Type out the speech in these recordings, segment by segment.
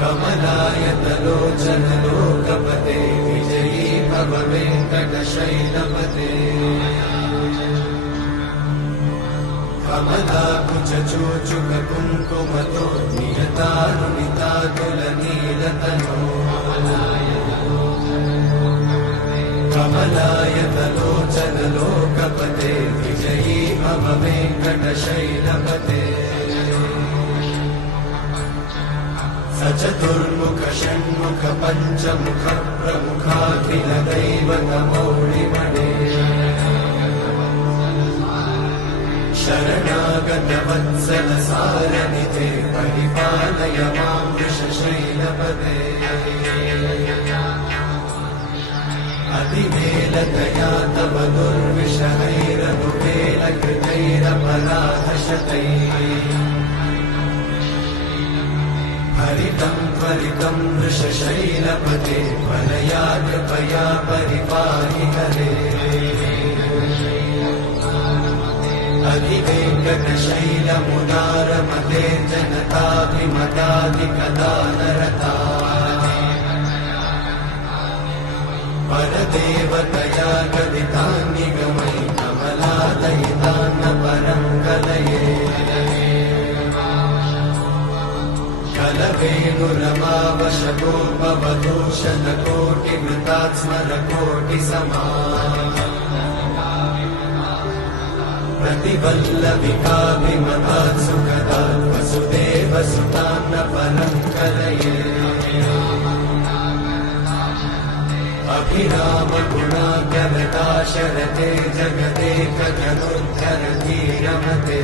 कमलायतलोचन लोकपते विजयी भव वेङ्कटशैलपते कमलाकुचूचुक कुङ्कुमतो नियतानुनितातुलनीलतनो कमलायतलोचन लोकपते विजयी भव वेङ्कटशैलपते सचतुर्मुख षण्मुख पञ्चमुख प्रमुखाखिल दैवतमौलिमणे शरणागत वत्सल सारनिधे परिपालय मां वृषशैलपते अधिमेलतया तव दुर्विषहैरनुवेलकृतैरपराधशतैः हरितं त्वरितं वृषशैलपते त्वरया कृपया परिपाहि हरे अधिवेङ्कटशैलमुदारमते जनताभिमताधिकदानरता परदेवतया गदितान्निगमै कमलादयितान्न परं कलये कलवेणुरमावशतोपवधूषणकोटिमृतात्स्मरकोटिसमा प्रतिवल्लविकाभिमतात् सुखदात् वसुदेवसुतान्न परं कलये अभिरामगुणाकरताशरते जगदेकजनोद्धरति रमते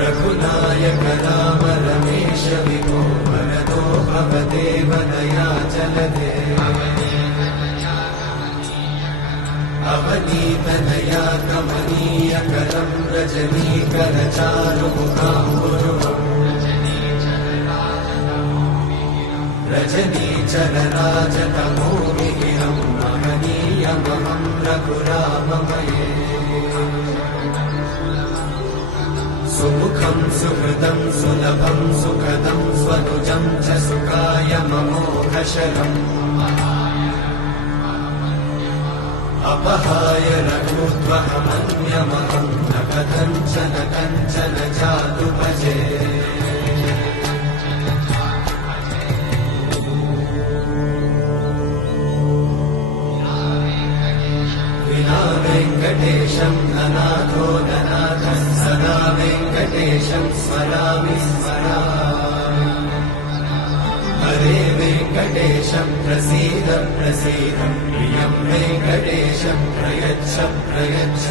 रघुनायक राम रमेश विभो वरदो भवदेव दयाचलते अवनीतनया कमनीयकरं रजनीकरचारुमुखाम्बुरुहम् रजनीचरराजतमोमिहिरं महनीयमहं रघुराममये सुमुखं सुहृदं सुलभं सुखदं स्वनुजं च सुखायममोघशरम् अपहाय रघुत्वहमन्यमहं न कथञ्चन कञ्चन जातु भजे विना वेङ्कटेशं ननाथो ननाथः सदा वेङ्कटेशं स्मरामि स्मरामि हरे वेङ्कटेशं प्रसीद प्रसीद प्रियं वेङ्कटेशं प्रयच्छ प्रयच्छ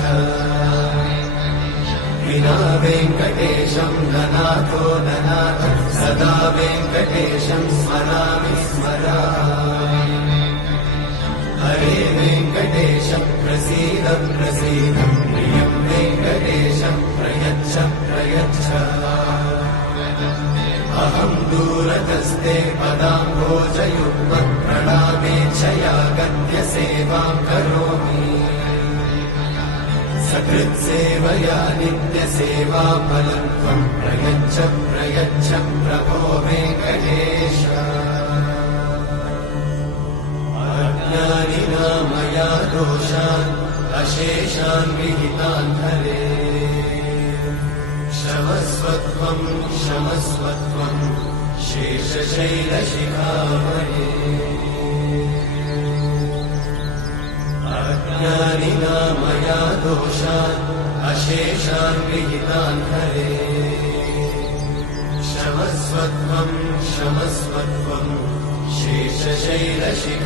विना वेङ्कटेशं ननाथो ननाथः सदा वेङ्कटेशं स्मरामि स्मरामि हरे वेङ्कटेशं प्रसीद प्रसीद प्रियं वेङ्कटेशं प्रयच्छ प्रयच्छ अहं दूरतस्ते पदाम्भोजयुग्मं प्रणामेच्छया गत्य सेवां करोमि सकृत्सेवया नित्यसेवाफलं त्वं प्रयच्छ प्रयच्छ प्रभो वेङ्कटेश अज्ञानिना मया दोषान् अशेषान् विहितान् हरे क्षमस्वत्वं क्षमस्वत्वं शेषशैलशिखामणे अज्ञानिना मया दोषान् अशेषान् विहितान् हरे क्षमस्वत्वं क्षमस्वत्वं शेषशैलशिखामणे